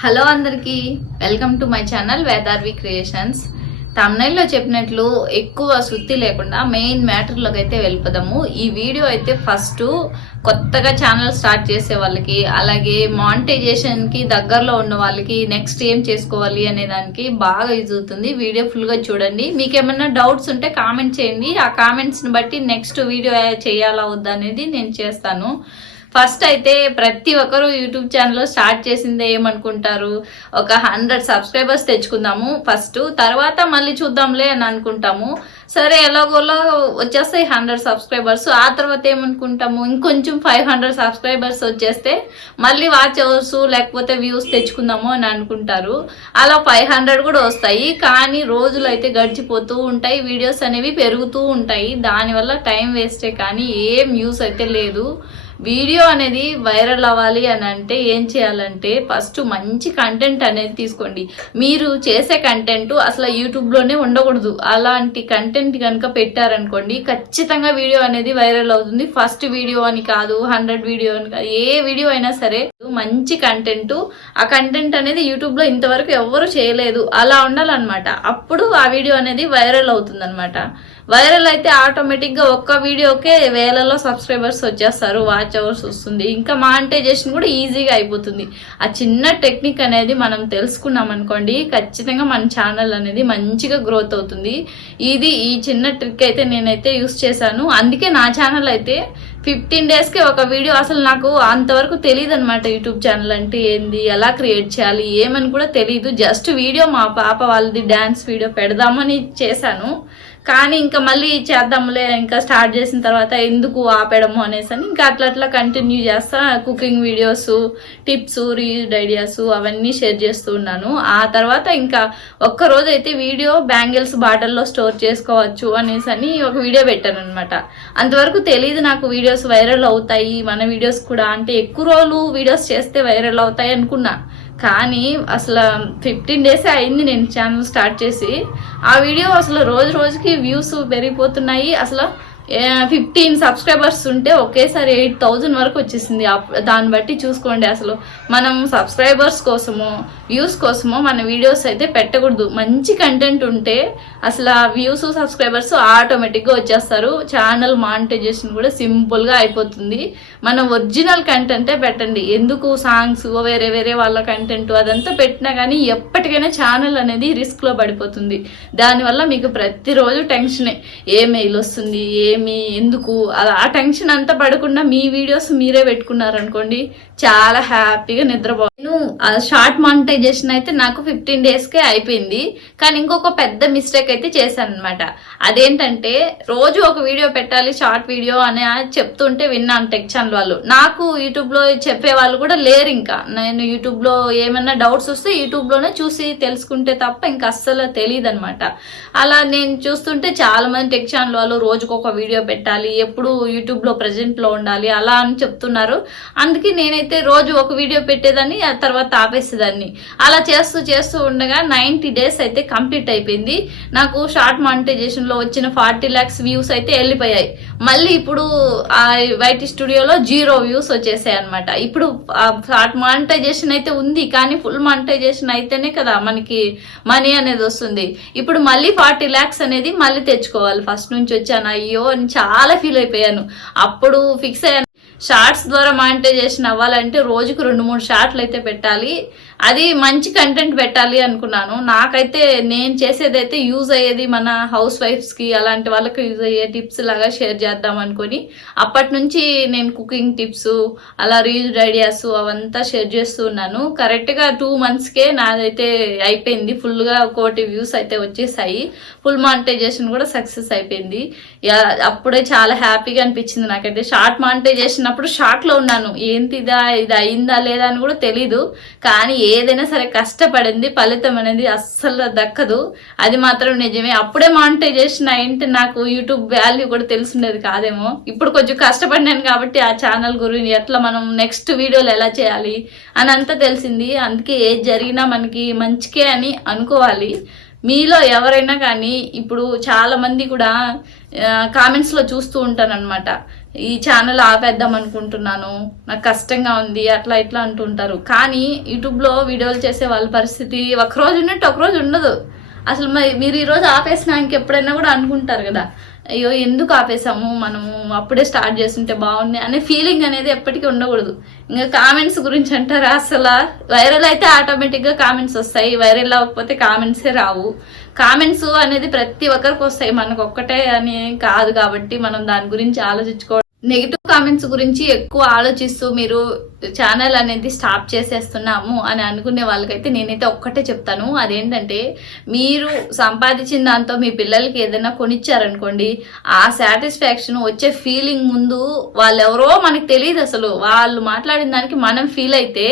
Hello అందరికీ welcome to my channel Vedarvi Creations. తమ్నైల్లో చెప్పినట్లు ఎక్కువ సుత్తి లేకుండా మెయిన్ మ్యాటర్లోకి అయితే వెళ్ళిపోదాము. ఈ వీడియో అయితే ఫస్ట్ కొత్తగా ఛానల్ స్టార్ట్ చేసే వాళ్ళకి, అలాగే మానిటైజేషన్కి దగ్గరలో ఉన్న వాళ్ళకి నెక్స్ట్ ఏం చేసుకోవాలి అనే దానికి బాగా యూజ్ అవుతుంది. వీడియో ఫుల్గా చూడండి. మీకు ఏమైనా డౌట్స్ ఉంటే కామెంట్ చేయండి. ఆ కామెంట్స్ని బట్టి నెక్స్ట్ వీడియో చేయాలా వద్దా అనేది నేను చేస్తాను. ఫస్ట్ అయితే ప్రతి ఒక్కరు యూట్యూబ్ ఛానల్ స్టార్ట్ చేసిందే ఏమనుకుంటారు, ఒక 100 సబ్స్క్రైబర్స్ తెచ్చుకుందాము ఫస్ట్, తర్వాత మళ్ళీ చూద్దాంలే అని అనుకుంటాము. సరే ఎలాగోలా వచ్చేస్తాయి 100 సబ్స్క్రైబర్స్. ఆ తర్వాత ఏమనుకుంటాము, ఇంకొంచెం 500 సబ్స్క్రైబర్స్ వచ్చేస్తే మళ్ళీ వాచ్ అవర్స్ లేకపోతే వ్యూస్ తెచ్చుకుందాము అని అనుకుంటారు. అలా 500 కూడా వస్తాయి, కానీ రోజులు అయితే గడిచిపోతూ ఉంటాయి, వీడియోస్ అనేవి పెరుగుతూ ఉంటాయి. దానివల్ల టైం వేస్టే కానీ ఏం యూస్ అయితే లేదు. వీడియో అనేది వైరల్ అవ్వాలి అని అంటే ఏం చేయాలంటే ఫస్ట్ మంచి కంటెంట్ అనేది తీసుకోండి. మీరు చేసే కంటెంట్ అసలు యూట్యూబ్లోనే ఉండకూడదు. అలాంటి కంటెంట్ కనుక పెట్టారనుకోండి ఖచ్చితంగా వీడియో అనేది వైరల్ అవుతుంది. ఫస్ట్ వీడియో అని కాదు, 100 వీడియో అని కాదు, ఏ వీడియో అయినా సరే మంచి కంటెంట్, ఆ కంటెంట్ అనేది యూట్యూబ్లో ఇంతవరకు ఎవరు చేయలేదు, అలా ఉండాలన్నమాట. అప్పుడు ఆ వీడియో అనేది వైరల్ అవుతుంది అనమాట. వైరల్ అయితే ఆటోమేటిక్గా ఒక్క వీడియోకే వేలలో సబ్స్క్రైబర్స్ వచ్చేస్తారు, వాచ్ అవర్స్ వస్తుంది, ఇంకా మానిటైజేషన్ కూడా ఈజీగా అయిపోతుంది. ఆ చిన్న టెక్నిక్ అనేది మనం తెలుసుకున్నాం అనుకోండి ఖచ్చితంగా మన ఛానల్ అనేది మంచిగా గ్రోత్ అవుతుంది. ఈ చిన్న ట్రిక్ అయితే నేనైతే యూస్ చేశాను. అందుకే నా ఛానల్ అయితే 15 డేస్కి ఒక వీడియో, అసలు నాకు అంతవరకు తెలియదు అనమాట యూట్యూబ్ ఛానల్ అంటే ఏంది, ఎలా క్రియేట్ చేయాలి ఏమని కూడా తెలియదు. జస్ట్ వీడియో మా పాప వాళ్ళది డ్యాన్స్ వీడియో పెడదామని చేశాను, కానీ ఇంకా మళ్ళీ చేద్దాంలే, ఇంకా స్టార్ట్ చేసిన తర్వాత ఎందుకు ఆపేయడము అనేసి అని ఇంకా అట్లా కంటిన్యూ చేస్తా. Cooking videos, tips, reused ideas అవన్నీ షేర్ చేస్తూ ఉన్నాను. ఆ తర్వాత ఇంకా ఒక్కరోజు అయితే వీడియో బ్యాంగిల్స్ బాటిల్లో స్టోర్ చేసుకోవచ్చు అనేసి అని ఒక వీడియో పెట్టాను అనమాట. అంతవరకు తెలియదు నాకు వీడియోస్ వైరల్ అవుతాయి, మన వీడియోస్ కూడా అంటే ఎక్కువ రోజులు వీడియోస్ చేస్తే వైరల్ అవుతాయి అనుకున్నా. కానీ అసలు 15 డేసే అయింది నేను ఛానల్ స్టార్ట్ చేసి. ఆ వీడియో అసలు రోజు రోజుకి వ్యూస్ పెరిగిపోతున్నాయి. అసలు 15 సబ్స్క్రైబర్స్ ఉంటే ఒకేసారి 8000 వరకు వచ్చేసింది. దాన్ని బట్టి చూసుకోండి, అసలు మనం సబ్స్క్రైబర్స్ కోసమో వ్యూస్ కోసమో మన వీడియోస్ అయితే పెట్టకూడదు. మంచి కంటెంట్ ఉంటే అసలు ఆ వ్యూస్ సబ్స్క్రైబర్స్ ఆటోమేటిక్గా వచ్చేస్తారు. ఛానల్ మానిటైజేషన్ కూడా సింపుల్గా అయిపోతుంది. మన ఒరిజినల్ కంటెంటే పెట్టండి. ఎందుకు సాంగ్స్ వేరే వాళ్ళ కంటెంట్ అదంతా పెట్టినా కానీ ఎప్పటికైనా ఛానల్ అనేది రిస్క్లో పడిపోతుంది. దానివల్ల మీకు ప్రతిరోజు టెన్షనే, ఏ మెయిల్ వస్తుంది, ఎందుకు ఆ టెన్షన్ అంతా పడకుండా మీ వీడియోస్ మీరే పెట్టుకున్నారనుకోండి చాలా హ్యాపీగా నిద్రపో. నేను షార్ట్ మానిటైజేషన్ అయితే నాకు 15 డేస్కే అయిపోయింది. కానీ ఇంకొక పెద్ద మిస్టేక్ అయితే చేశాను అనమాట. అదేంటంటే రోజు ఒక వీడియో పెట్టాలి షార్ట్ వీడియో అని చెప్తుంటే విన్నాను టెక్ ఛానల్ వాళ్ళు. నాకు యూట్యూబ్లో చెప్పే వాళ్ళు కూడా లేరు. ఇంకా నేను యూట్యూబ్లో ఏమైనా డౌట్స్ వస్తే యూట్యూబ్లోనే చూసి తెలుసుకుంటే తప్ప ఇంకా అస్సలు తెలియదు అనమాట. అలా నేను చూస్తుంటే చాలా మంది టెక్ ఛానల్ వాళ్ళు రోజుకొక వీడియో పెట్టాలి, ఎప్పుడు యూట్యూబ్లో ప్రెజెంట్లో ఉండాలి అలా అని చెప్తున్నారు. అందుకే నేనైతే రోజు ఒక వీడియో పెట్టేదాన్ని, ఆ తర్వాత ఆపేసేదాన్ని. అలా చేస్తూ ఉండగా 90 డేస్ అయితే కంప్లీట్ అయిపోయింది. నాకు షార్ట్ మానిటైజేషన్ లో వచ్చిన 40 lakhs వ్యూస్ అయితే వెళ్ళిపోయాయి. మళ్ళీ ఇప్పుడు ఆ వైటీ స్టూడియోలో 0 వ్యూస్ వచ్చేసాయి అనమాట. ఇప్పుడు షార్ట్ మానిటైజేషన్ అయితే ఉంది, కానీ ఫుల్ మానిటైజేషన్ అయితేనే కదా మనకి మనీ అనేది వస్తుంది. ఇప్పుడు మళ్ళీ 40 lakhs అనేది మళ్ళీ తెచ్చుకోవాలి. ఫస్ట్ నుంచి వచ్చాను, అయ్యో అని చాలా ఫీల్ అయిపోయాను. అప్పుడు ఫిక్స్ అయ్యాను, షార్ట్స్ ద్వారా మానిటైజేషన్ అవ్వాలంటే రోజుకు 2-3 షార్ట్లు అయితే పెట్టాలి, అది మంచి కంటెంట్ పెట్టాలి అనుకున్నాను. నాకైతే నేను చేసేదైతే యూజ్ అయ్యేది మన హౌస్ వైఫ్స్కి అలాంటి వాళ్ళకి యూజ్ అయ్యే టిప్స్ లాగా షేర్ చేద్దాం అనుకుని అప్పటి నుంచి నేను కుకింగ్ టిప్స్, అలా రీయూజ్డ్ ఐడియాస్ అవంతా షేర్ చేస్తూ ఉన్నాను. కరెక్ట్గా 2 monthsకే నాదైతే అయిపోయింది. ఫుల్గా 1 కోటి వ్యూస్ అయితే వచ్చేసాయి. ఫుల్ మానిటైజేషన్ కూడా సక్సెస్ అయిపోయింది. అప్పుడే చాలా హ్యాపీగా అనిపించింది నాకైతే. షార్ట్ మానిటైజేషన్ అప్పుడు షార్ట్లో ఉన్నాను, ఏంటి ఇది అయిందా లేదా అని కూడా తెలీదు. కానీ ఏదైనా సరే కష్టపడింది ఫలితం అనేది అస్సలు దక్కదు, అది మాత్రం నిజమే. అప్పుడే మానిటైజేషన్ అయింటే నాకు యూట్యూబ్ వాల్యూ కూడా తెలుసుండేది కాదేమో. ఇప్పుడు కొంచెం కష్టపడినాను కాబట్టి ఆ ఛానల్ గురించి ఎట్లా మనం నెక్స్ట్ వీడియోలు ఎలా చేయాలి అని అంతా తెలిసింది. అందుకే ఏది జరిగినా మనకి మంచికే అని అనుకోవాలి. మీలో ఎవరైనా కానీ ఇప్పుడు చాలా మంది కూడా కామెంట్స్లో చూస్తూ ఉంటాను అనమాట, ఈ ఛానల్ ఆపేద్దాం అనుకుంటున్నాను, నాకు కష్టంగా ఉంది, అట్లా ఇట్లా అంటుంటారు. కానీ యూట్యూబ్లో వీడియోలు చేసే వాళ్ళ పరిస్థితి ఒకరోజు ఉన్నట్టు ఒకరోజు ఉండదు. అసలు మీరు ఈరోజు ఆపేసినా ఇంకెప్పుడైనా కూడా అనుకుంటారు కదా, అయ్యో ఎందుకు ఆపేసాము, మనము అప్పుడే స్టార్ట్ చేస్తుంటే బాగుంది అనే ఫీలింగ్ అనేది ఎప్పటికీ ఉండకూడదు. ఇంకా కామెంట్స్ గురించి అంటారా, అసలు వైరల్ అయితే ఆటోమేటిక్గా కామెంట్స్ వస్తాయి, వైరల్ అవ్వకపోతే కామెంట్సే రావు. కామెంట్స్ అనేది ప్రతి ఒక్కరికి వస్తాయి, మనకు ఒక్కటే అని కాదు. కాబట్టి మనం దాని గురించి ఆలోచించుకోవడం, నెగిటివ్ కామెంట్స్ గురించి ఎక్కువ ఆలోచిస్తూ మీరు ఛానల్ అనేది స్టాప్ చేసేస్తున్నాము అని అనుకునే వాళ్ళకైతే నేనైతే ఒక్కటే చెప్తాను. అదేంటంటే, మీరు సంపాదించిన దాంతో మీ పిల్లలకి ఏదైనా కొనిచ్చారనుకోండి, ఆ సాటిస్ఫాక్షన్ వచ్చే ఫీలింగ్ ముందు వాళ్ళెవరో మనకు తెలియదు. అసలు వాళ్ళు మాట్లాడిన దానికి మనం ఫీల్ అయితే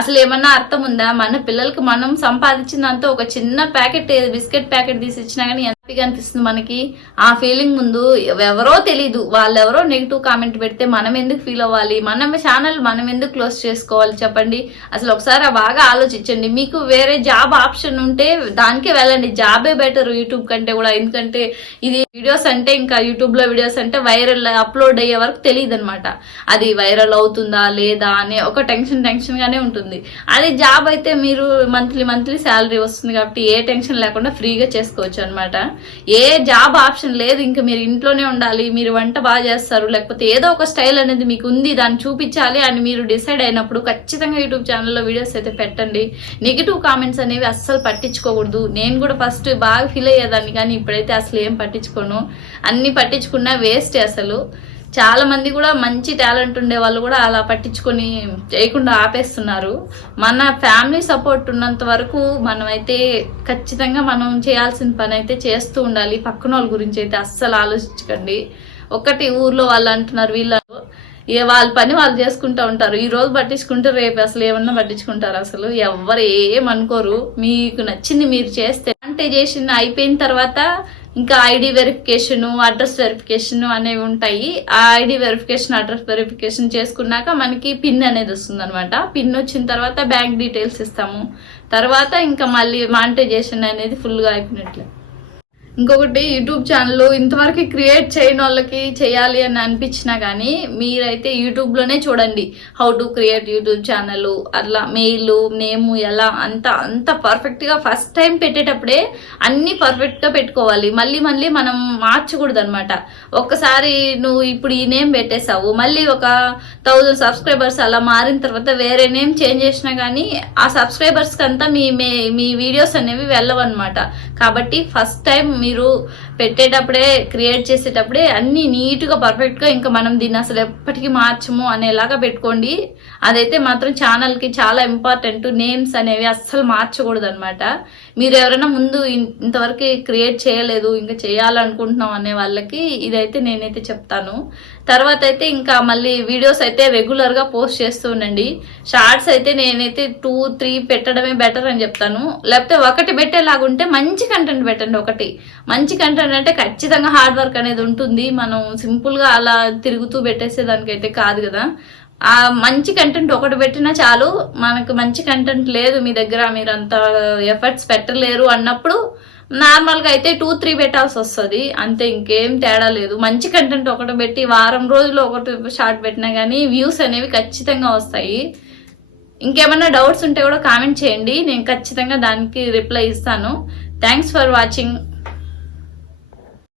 అసలు ఏమన్నా అర్థం ఉందా? మన పిల్లలకి మనం సంపాదించిన దాంతో ఒక చిన్న ప్యాకెట్, బిస్కెట్ ప్యాకెట్ తీసి ఇచ్చినా కానీ హ్యాపీగా అనిపిస్తుంది మనకి. ఆ ఫీలింగ్ ముందు ఎవరో తెలీదు, వాళ్ళెవరో నెగిటివ్ కామెంట్ పెడితే మనం ఎందుకు ఫీల్ అవ్వాలి? మన ఛానల్ మనం ఎందుకు క్లోజ్ చేసుకోవాలి చెప్పండి? అసలు ఒకసారి బాగా ఆలోచించండి. మీకు వేరే జాబ్ ఆప్షన్ ఉంటే దానికే వెళ్ళండి, జాబే బెటర్ యూట్యూబ్ కంటే కూడా. ఎందుకంటే ఇది వీడియోస్ అంటే, ఇంకా యూట్యూబ్ లో వీడియోస్ అంటే వైరల్ అప్లోడ్ అయ్యే వరకు తెలియదు అనమాట, అది వైరల్ అవుతుందా లేదా అనే ఒక టెన్షన్ గానే ఉంటుంది. అది జాబ్ అయితే మీరు మంత్లీ శాలరీ వస్తుంది కాబట్టి ఏ టెన్షన్ లేకుండా ఫ్రీగా చేసుకోవచ్చు అనమాట. ఏ జాబ్ ఆప్షన్ లేదు, ఇంకా మీరు ఇంట్లోనే ఉండాలి, మీరు వంట బాగా చేస్తారు, లేకపోతే ఏదో ఒక స్టైల్ అనేది మీకు ఉంది, దాన్ని చూపించాలి అని మీరు డిసైడ్ అయినప్పుడు ఖచ్చితంగా యూట్యూబ్ ఛానల్లో వీడియోస్ అయితే పెట్టండి. నెగిటివ్ కామెంట్స్ అనేవి అస్సలు పట్టించుకోకూడదు. నేను కూడా ఫస్ట్ బాగా ఫీల్ అయ్యేదాన్ని, కానీ ఇప్పుడైతే అసలు ఏం పట్టించుకోను. అన్ని పట్టించుకున్నా వేస్ట్. అసలు చాలా మంది కూడా మంచి టాలెంట్ ఉండే వాళ్ళు కూడా అలా పట్టించుకొని చేయకుండా ఆపేస్తున్నారు. మన ఫ్యామిలీ సపోర్ట్ ఉన్నంత వరకు మనమైతే ఖచ్చితంగా మనం చేయాల్సిన పని అయితే చేస్తూ ఉండాలి. పక్కన వాళ్ళ గురించి అయితే అస్సలు ఆలోచించకండి. ఒకటి ఊర్లో వాళ్ళు అంటున్నారు, వీళ్ళు వాళ్ళ పని వాళ్ళు చేసుకుంటూ ఉంటారు. ఈ రోజు పట్టించుకుంటే రేపు అసలు ఏమన్నా పట్టించుకుంటారు? అసలు ఎవరు ఏమనుకోరు. మీకు నచ్చింది మీరు చేస్తే మానిటైజేషన్ అయిపోయిన తర్వాత ఇంకా ఐడి వెరిఫికేషన్, అడ్రస్ వెరిఫికేషన్ అనేవి ఉంటాయి. ఆ ఐడి వెరిఫికేషన్, అడ్రస్ వెరిఫికేషన్ చేసుకున్నాక మనకి పిన్ అనేది వస్తుంది అనమాట. పిన్ వచ్చిన తర్వాత బ్యాంక్ డీటెయిల్స్ ఇస్తాము. తర్వాత ఇంకా మళ్ళీ మానిటైజేషన్ అనేది ఫుల్గా అయిపోయినట్లే. ఇంకొకటి, యూట్యూబ్ ఛానల్ ఇంతవరకు క్రియేట్ చేయని వాళ్ళకి చేయాలి అని అనిపించినా కానీ మీరైతే యూట్యూబ్లోనే చూడండి, how to create YouTube channel, అట్లా మెయిల్ నేమ్ ఎలా అంత పర్ఫెక్ట్గా ఫస్ట్ టైం పెట్టేటప్పుడే అన్నీ పర్ఫెక్ట్గా పెట్టుకోవాలి. మళ్ళీ మనం మార్చకూడదు అనమాట. ఒక్కసారి నువ్వు ఇప్పుడు ఈ నేమ్ పెట్టేసావు, మళ్ళీ ఒక 1000 సబ్స్క్రైబర్స్ అలా మారిన తర్వాత వేరే నేమ్ చేంజ్ చేసినా కానీ ఆ సబ్స్క్రైబర్స్కి అంతా మీ వీడియోస్ అనేవి వెళ్ళవన్నమాట. కాబట్టి ఫస్ట్ టైం మీరు పెట్టేటప్పుడే, క్రియేట్ చేసేటప్పుడే అన్ని నీట్గా పర్ఫెక్ట్గా, ఇంకా మనం దీన్ని అసలు ఎప్పటికీ మార్చము అనేలాగా పెట్టుకోండి. అదైతే మాత్రం ఛానల్కి చాలా ఇంపార్టెంట్. నేమ్స్ అనేవి అస్సలు మార్చకూడదు అనమాట. మీరు ఎవరైనా ముందు ఇంతవరకు క్రియేట్ చేయలేదు, ఇంకా చేయాలనుకుంటున్నాం అనే వాళ్ళకి ఇదైతే నేనైతే చెప్తాను. తర్వాత అయితే ఇంకా మళ్ళీ వీడియోస్ అయితే రెగ్యులర్గా పోస్ట్ చేస్తూ ఉండండి. షార్ట్స్ అయితే నేనైతే 2-3 పెట్టడమే బెటర్ అని చెప్తాను. లేకపోతే ఒకటి పెట్టేలాగుంటే మంచి కంటెంట్ పెట్టండి. ఒకటి మంచి కంటెంట్ అంటే ఖచ్చితంగా హార్డ్ వర్క్ అనేది ఉంటుంది. మనం సింపుల్గా అలా తిరుగుతూ పెట్టేసేదానికైతే కాదు కదా. ఆ మంచి కంటెంట్ ఒకటి పెట్టినా చాలు. మనకు మంచి కంటెంట్ లేదు మీ దగ్గర, మీరు అంత ఎఫర్ట్స్ పెట్టలేరు అన్నప్పుడు నార్మల్గా అయితే 2-3 పెట్టాల్సి వస్తుంది అంతే, ఇంకేం తేడా లేదు. మంచి కంటెంట్ ఒకటి పెట్టి వారం రోజులు ఒకటి షార్ట్ పెట్టినా కానీ వ్యూస్ అనేవి ఖచ్చితంగా వస్తాయి. ఇంకేమైనా డౌట్స్ ఉంటే కూడా కామెంట్ చేయండి, నేను ఖచ్చితంగా దానికి రిప్లై ఇస్తాను. Thanks for watching.